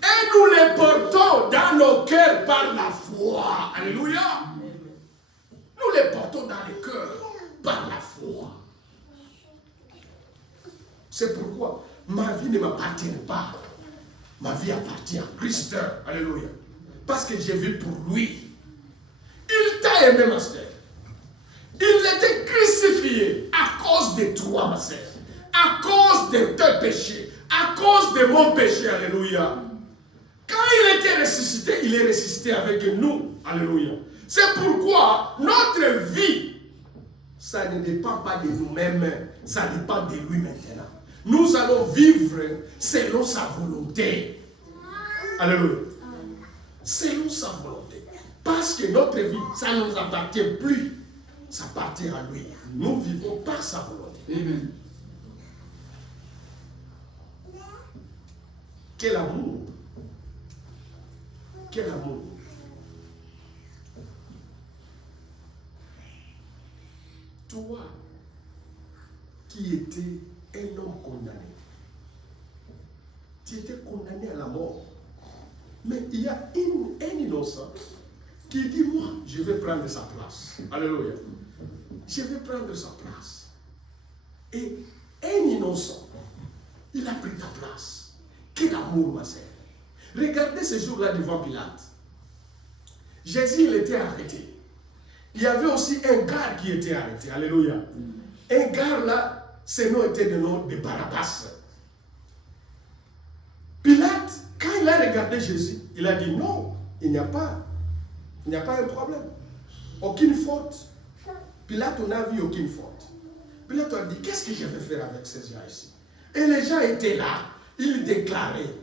Et nous les portons dans nos cœurs par la foi. Alléluia. Nous les portons dans les cœurs par la foi. C'est pourquoi ma vie ne m'appartient pas. Ma vie appartient à Christ. Alléluia. Parce que j'ai vu pour lui. Il t'a aimé, ma sœur. Il était crucifié à cause de toi, ma sœur. À cause de tes péchés. À cause de mon péché. Alléluia. Quand il était ressuscité, il est ressuscité avec nous. Alléluia. C'est pourquoi notre vie, ça ne dépend pas de nous-mêmes, ça dépend de lui maintenant. Nous allons vivre selon sa volonté. Alléluia. Selon sa volonté. Parce que notre vie, ça ne nous appartient plus. Ça appartient à lui. Nous vivons par sa volonté. Amen. Quel amour. Quel amour. Toi qui étais un homme condamné, tu étais condamné à la mort. Mais il y a un innocent qui dit, moi, je vais prendre sa place. Alléluia. Je vais prendre sa place. Et un innocent, il a pris ta place. Quel amour, ma sœur. Regardez ce jour-là devant Pilate. Jésus, il était arrêté. Il y avait aussi un gars qui était arrêté. Alléluia. Un gars là, ses noms étaient le nom de Barabbas. Pilate, quand il a regardé Jésus, il a dit non, il n'y a pas un problème. Aucune faute. Pilate n'a vu aucune faute. Pilate a dit, qu'est-ce que je vais faire avec ces gens ici? Et les gens étaient là. Ils déclaraient.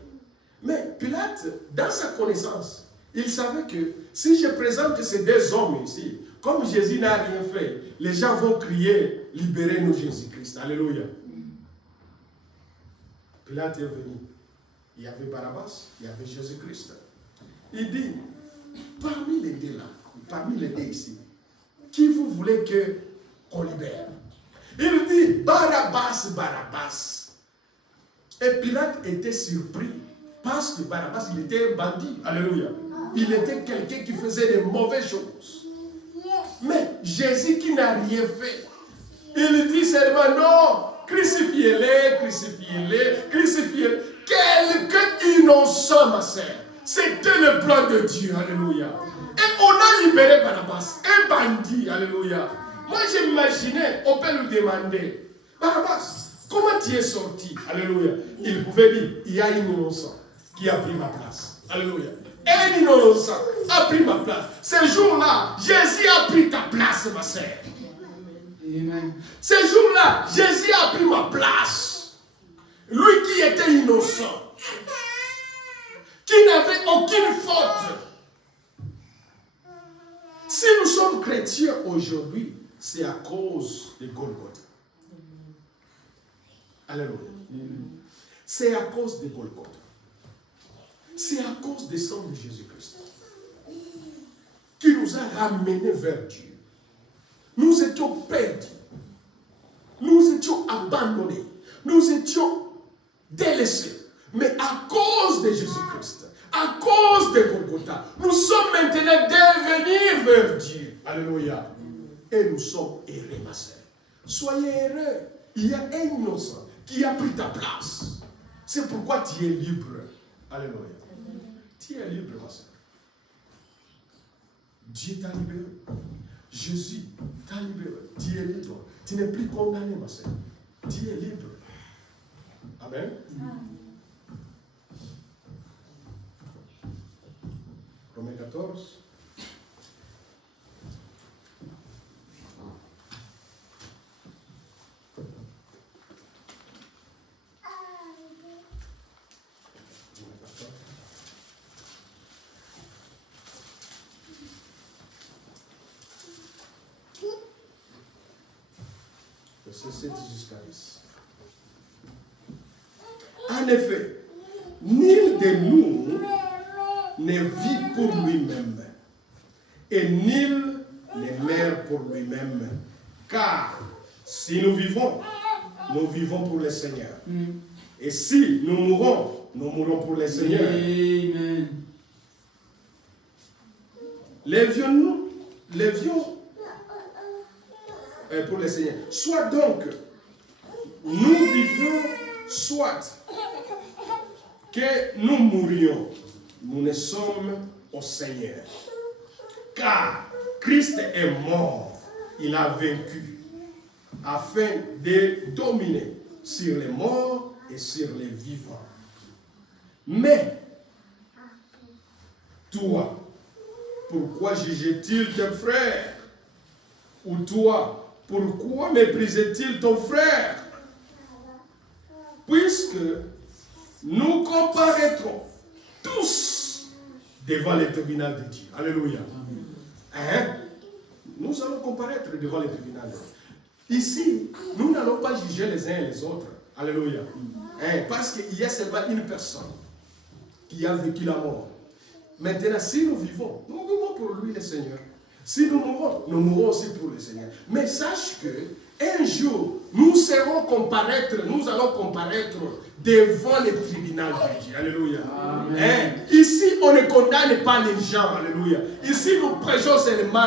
Mais Pilate, dans sa connaissance, il savait que si je présente ces deux hommes ici, comme Jésus n'a rien fait, les gens vont crier, libérez-nous Jésus-Christ. Alléluia. Pilate est venu. Il y avait Barabbas, il y avait Jésus-Christ. Il dit, parmi les deux là, parmi les deux ici, qui vous voulez qu'on libère? Il dit, Barabbas, Barabbas. Et Pilate était surpris, parce que Barabbas, il était un bandit. Alléluia. Il était quelqu'un qui faisait de mauvaises choses. Mais Jésus qui n'a rien fait, il dit seulement, non, crucifiez-les, crucifiez-les, crucifiez-les. Quelqu'un innocent, ma sœur. C'était le plan de Dieu. Alléluia. Et on a libéré Barabbas, un bandit. Alléluia. Moi, j'imaginais, on peut lui demander, Barabbas, comment tu es sorti? Alléluia. Il pouvait dire, il y a un innocent qui a pris ma place. Alléluia. Un innocent a pris ma place. Ce jour-là, Jésus a pris ta place, ma sœur. Amen. Ce jour-là, Jésus a pris ma place. Lui qui était innocent, qui n'avait aucune faute. Si nous sommes chrétiens aujourd'hui, c'est à cause de Golgotha. Alléluia. C'est à cause de Golgotha. C'est à cause du sang de Jésus-Christ qui nous a ramenés vers Dieu. Nous étions perdus. Nous étions abandonnés. Nous étions délaissés. Mais à cause de Jésus-Christ, à cause de Golgotha, nous sommes maintenant devenus vers Dieu. Alléluia. Et nous sommes heureux, ma sœur. Soyez heureux. Il y a un innocent qui a pris ta place. C'est pourquoi tu es libre. Alléluia. Tu es libre, ma sœur. Dieu t'a libéré. Jésus t'a libéré. Tu es libre. Tu n'es plus condamné, ma sœur. Tu es libre. Amen. Romains 14. Verset 7 jusqu'à 10. En effet, nul de nous ne vit pour lui-même, et nul ne meurt pour lui-même. Car si nous vivons pour le Seigneur. Et si nous mourrons pour le Seigneur. Amen. Lévions pour le Seigneur. Soit donc, nous vivons soit que nous mourions, nous ne sommes au Seigneur. Car Christ est mort, il a vaincu, afin de dominer sur les morts et sur les vivants. Mais, toi, pourquoi jugeait-il tes frères? Ou toi, pourquoi méprisait-il ton frère? Puisque nous comparaîtrons tous devant le tribunal de Dieu. Alléluia. Hein? Nous allons comparaître devant le tribunal. Ici, nous n'allons pas juger les uns et les autres. Alléluia. Hein? Parce qu'il y a seulement une personne qui a vécu la mort. Maintenant, si nous vivons pour lui, le Seigneur. Si nous mourrons aussi pour le Seigneur. Mais sache que un jour, nous allons comparaître devant le tribunal de Dieu. Alléluia. Hein? Ici, on ne condamne pas les gens. Alléluia. Ici, nous prêchons seulement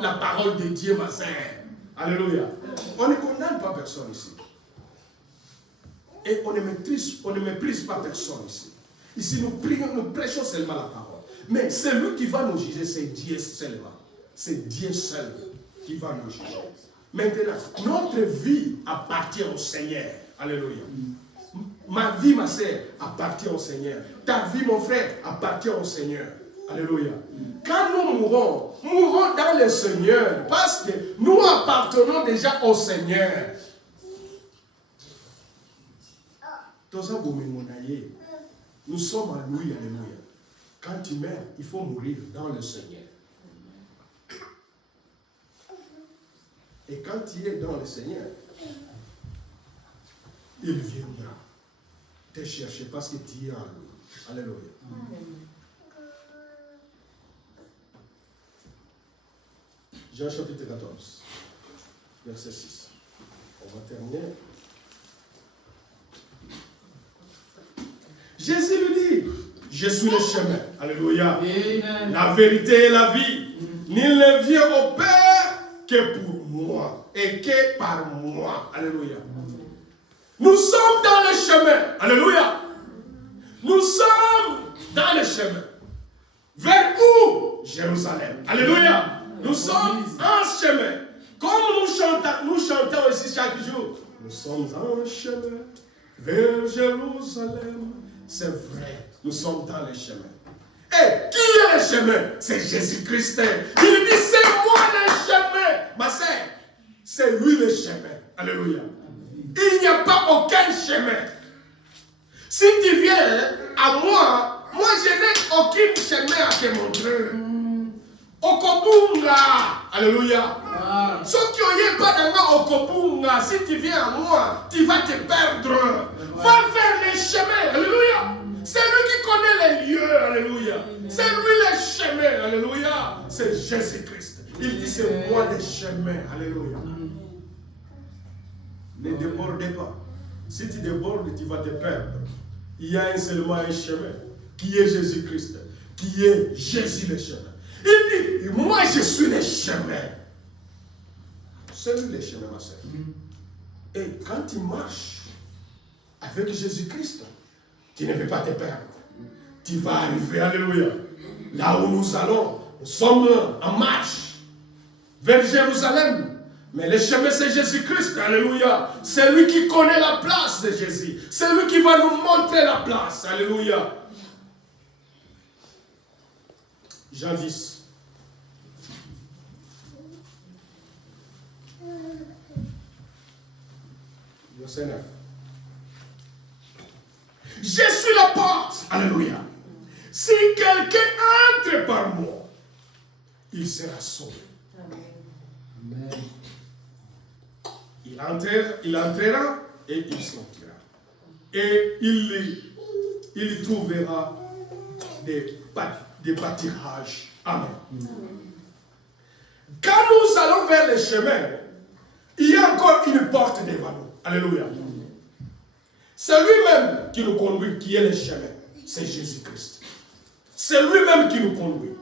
la parole de Dieu, ma sœur. Alléluia. On ne condamne pas personne ici. Et on ne méprise pas personne ici. Ici, nous prêchons seulement la parole. Mais celui qui va nous juger, c'est Dieu seulement. C'est Dieu seul qui va nous juger. Maintenant, notre vie appartient au Seigneur. Alléluia. Ma vie, ma sœur, appartient au Seigneur. Ta vie, mon frère, appartient au Seigneur. Alléluia. Quand nous mourons dans le Seigneur, parce que nous appartenons déjà au Seigneur. Nous sommes à lui, alléluia. Quand tu meurs, il faut mourir dans le Seigneur. Et quand tu es dans le Seigneur, il viendra te chercher parce que tu es en lui. Alléluia. Jean chapitre 14, verset 6. On va terminer. Jésus lui dit, je suis le chemin. Alléluia. Amen. La vérité et la vie. Nul ne vient au Père que pour moi et que par moi. Alléluia. Nous sommes dans le chemin. Alléluia. Nous sommes dans le chemin. Vers où? Jérusalem. Alléluia. Nous sommes en chemin. Comme nous chantons ici chaque jour. Nous sommes en chemin vers Jérusalem. C'est vrai. Nous sommes dans le chemin. Et qui est le chemin? C'est Jésus-Christ. Il dit, c'est moi le chemin. Ma sœur, c'est lui le chemin. Alléluia. Il n'y a pas aucun chemin. Si tu viens à moi je n'ai aucun chemin à te montrer. Okobunga. Alléluia. Ce qui n'est pas dans moi, Okobunga, si tu viens à moi, tu vas te perdre. Va vers les chemins. Alléluia. C'est lui qui connaît les lieux. Alléluia. C'est lui le chemin. Alléluia. C'est Jésus-Christ. Il dit, c'est moi le chemin. Alléluia. Ne débordez pas. Si tu débordes, tu vas te perdre. Il y a seulement un chemin qui est Jésus-Christ, qui est Jésus le chemin. Il dit, moi je suis le chemin. C'est lui le chemin, ma soeur. Et quand tu marches avec Jésus-Christ, tu ne peux pas te perdre. Tu vas arriver, alléluia. Là où nous allons, nous sommes en marche vers Jérusalem. Mais le chemin, c'est Jésus-Christ, alléluia. C'est lui qui connaît la place de Jésus. C'est lui qui va nous montrer la place, alléluia. Jean 10. Verset 9. Je suis la porte, alléluia. Si quelqu'un entre par moi, il sera sauvé. Amen. Il entrera et il sortira. Et il trouvera des pâtirages. Amen. Quand nous allons vers le chemin, il y a encore une porte devant nous. Alléluia. C'est lui-même qui nous conduit, qui est le chemin. C'est Jésus-Christ. C'est lui-même qui nous conduit.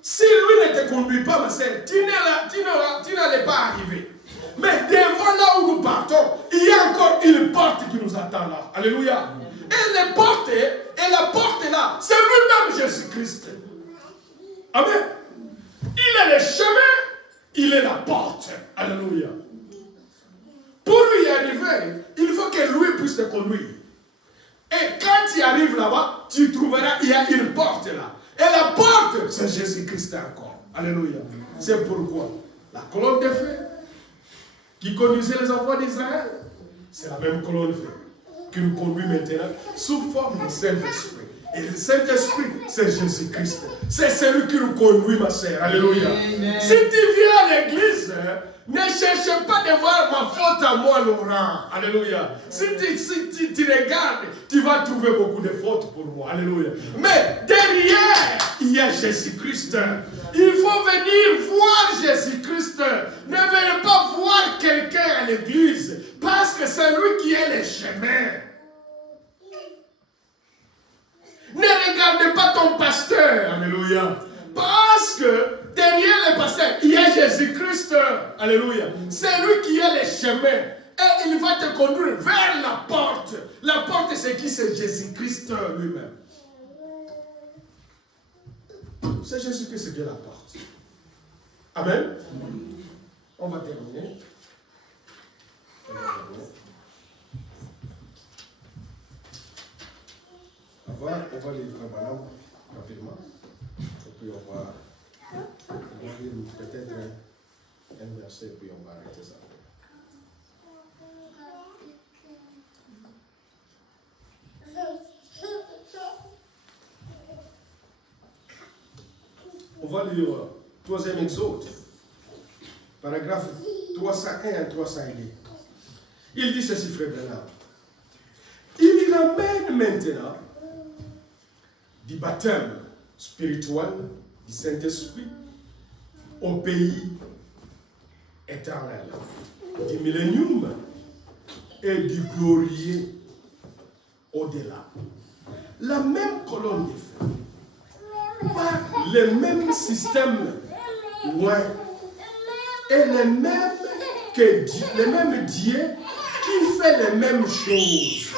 Si lui ne te conduit pas, ma sœur, tu n'allais pas arriver. Mais devant là où nous partons, il y a encore une porte qui nous attend là. Alléluia. Et la porte est là. C'est lui-même Jésus-Christ. Amen. Il est le chemin, il est la porte. Alléluia. Pour lui y arriver, il faut que lui puisse te conduire. Et quand tu arrives là-bas, tu trouveras, il y a une porte là. Et la porte, c'est Jésus-Christ encore. Alléluia. C'est pourquoi la colonne de feu qui conduisait les enfants d'Israël, c'est la même colonne de feu qui nous conduit maintenant sous forme de Saint-Esprit. Et le Saint-Esprit, c'est Jésus-Christ. C'est celui qui nous conduit, ma sœur. Alléluia. Amen. Si tu viens à l'église, ne cherche pas de voir ma faute à moi, Laurent. Alléluia. Si tu regardes, tu vas trouver beaucoup de fautes pour moi. Alléluia. Mais derrière, il y a Jésus-Christ. Il faut venir voir Jésus-Christ. Ne venez pas voir quelqu'un à l'église. Parce que c'est lui qui est le chemin. Ne regardez pas ton pasteur. Alléluia. Parce que derrière le pasteur, il y a Jésus-Christ. Alléluia. C'est lui qui est le chemin. Et il va te conduire vers la porte. La porte, c'est qui? C'est Jésus-Christ lui-même. C'est Jésus-Christ qui est la porte. Amen. On va terminer. On va lire vraiment rapidement. Et puis on va lire peut-être un verset et puis on va arrêter ça. On va lire troisième Exode, paragraphe 301 à 302. Il dit ceci, frère Branham. Il ramène maintenant du baptême spirituel du Saint-Esprit au pays éternel, du millénium et du glorieux au-delà. La même colonne de feu, par le même système loin et le même Dieu qui fait les mêmes choses.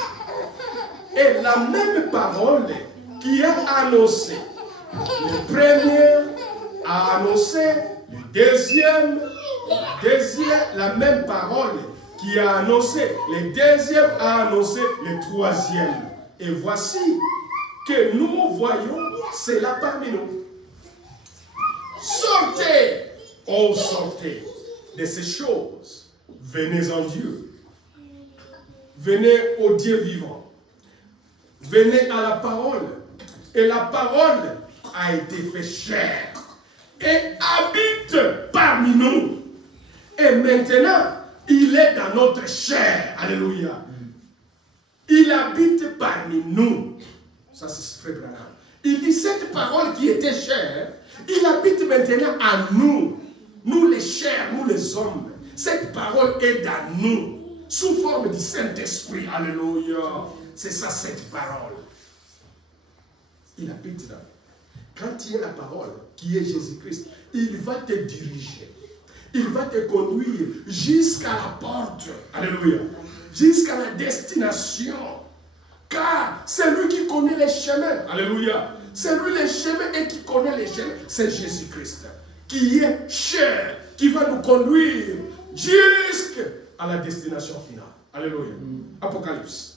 Et la même parole qui a annoncé le premier a annoncé le deuxième, la même parole qui a annoncé le deuxième a annoncé le troisième. Et voici que nous voyons cela parmi nous. Sortez, oh sortez de ces choses, venez en Dieu, venez au Dieu vivant. Venez à la parole. Et la parole a été faite chair. Et habite parmi nous. Et maintenant, il est dans notre chair. Alléluia. Il habite parmi nous. Ça, c'est Frère Branham. Il dit, cette parole qui était chair, il habite maintenant à nous. Nous les chairs, nous les hommes. Cette parole est dans nous. Sous forme du Saint-Esprit. Alléluia. C'est ça, cette parole. Il habite là. Quand il y a la parole, qui est Jésus-Christ, il va te diriger. Il va te conduire jusqu'à la porte. Alléluia. Jusqu'à la destination. Car c'est lui qui connaît les chemins. Alléluia. C'est lui le chemin et qui connaît les chemins. C'est Jésus-Christ. Qui est cher. Qui va nous conduire jusqu'à la destination finale. Alléluia. Apocalypse.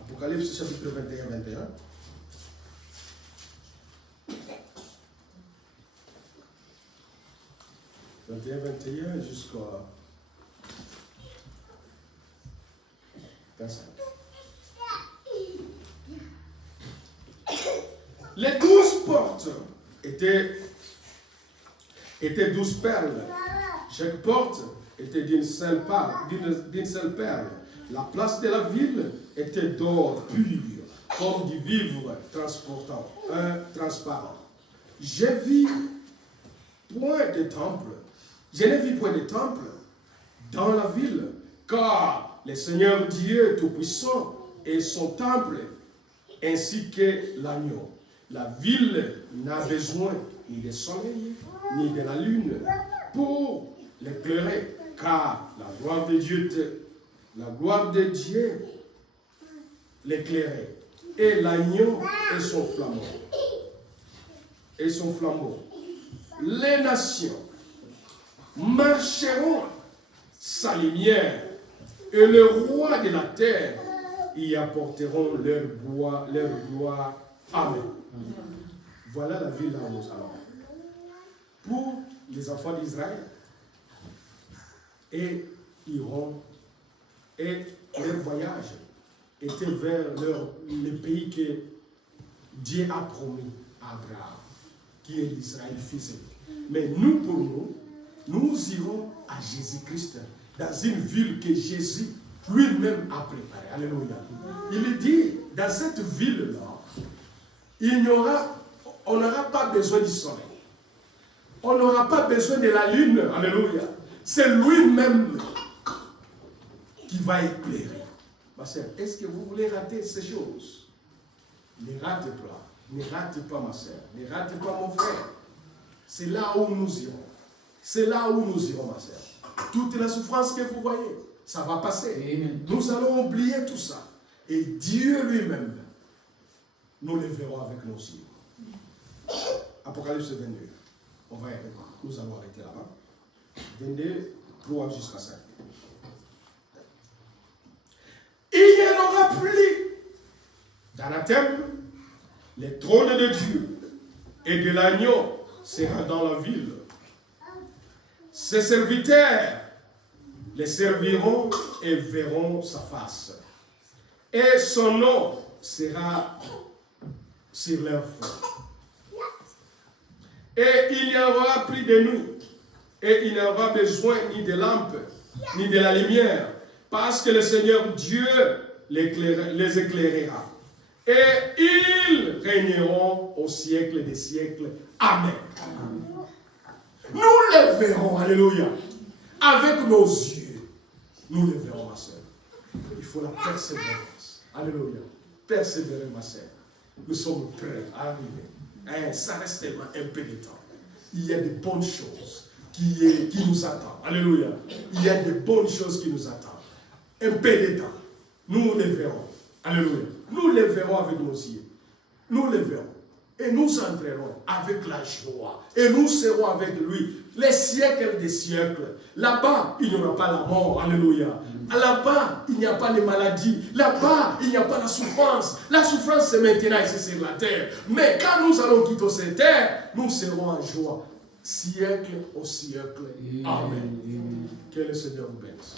Apocalypse chapitre 21-21. Jusqu'à 25. Les 12 portes étaient 12 perles. Chaque porte était d'une seule perle. La place de la ville était d'or pur, comme du vivre transparent. Je ne vis point de temple dans la ville, car le Seigneur Dieu Tout-Puissant est son temple, ainsi que l'agneau. La ville n'a besoin ni du soleil, ni de la lune, pour l'éclairer, car la gloire de Dieu l'éclairait, et l'agneau et son flambeau. Les nations marcheront sa lumière, et les rois de la terre y apporteront leur gloire. Amen. Voilà la ville là où nous allons. Pour les enfants d'Israël, et iront, et leur voyage était vers le pays que Dieu a promis à Abraham, qui est l'Israël physique. Mais nous, pour nous irons à Jésus-Christ, dans une ville que Jésus lui-même a préparée. Alléluia. Il dit, dans cette ville-là, on n'aura pas besoin du soleil. On n'aura pas besoin de la lune. Alléluia. C'est lui-même qui va éclairer. Ma sœur, est-ce que vous voulez rater ces choses? Ne ratez pas. Ne ratez pas, ma sœur. Ne ratez pas, mon frère. C'est là où nous irons. C'est là où nous irons, ma sœur. Toute la souffrance que vous voyez, ça va passer. Amen. Nous allons oublier tout ça. Et Dieu lui-même, nous le verrons avec nos yeux. Apocalypse 22. On va y arrêter. Nous allons arrêter là-bas. 22, 3 jusqu'à 5. Il n'y en aura plus dans la temple. Le trône de Dieu et de l'agneau sera dans la ville. Ses serviteurs les serviront et verront sa face. Et son nom sera sur leur front. Et il n'y aura plus de nuit. Et il n'y aura besoin ni de lampe, ni de la lumière, parce que le Seigneur Dieu les éclairera. Et ils régneront au siècle des siècles. Amen. Nous les verrons, alléluia, avec nos yeux. Nous les verrons, ma soeur. Il faut la persévérance. Alléluia. Persévérer, ma soeur. Nous sommes prêts à arriver. Ça reste tellement un peu de temps. Il y a de bonnes choses qui nous attendent. Alléluia. Il y a de bonnes choses qui nous attendent. Un peu de temps. Nous les verrons. Alléluia. Nous les verrons avec nos yeux. Nous les verrons. Et nous entrerons avec la joie. Et nous serons avec lui les siècles des siècles. Là-bas, il n'y aura pas la mort. Alléluia. Là-bas, il n'y a pas les maladies. Là-bas, il n'y a pas la souffrance. La souffrance, c'est maintenant ici sur la terre. Mais quand nous allons quitter cette terre, nous serons en joie. Siècle au siècle. Amen. Que le Seigneur vous bénisse.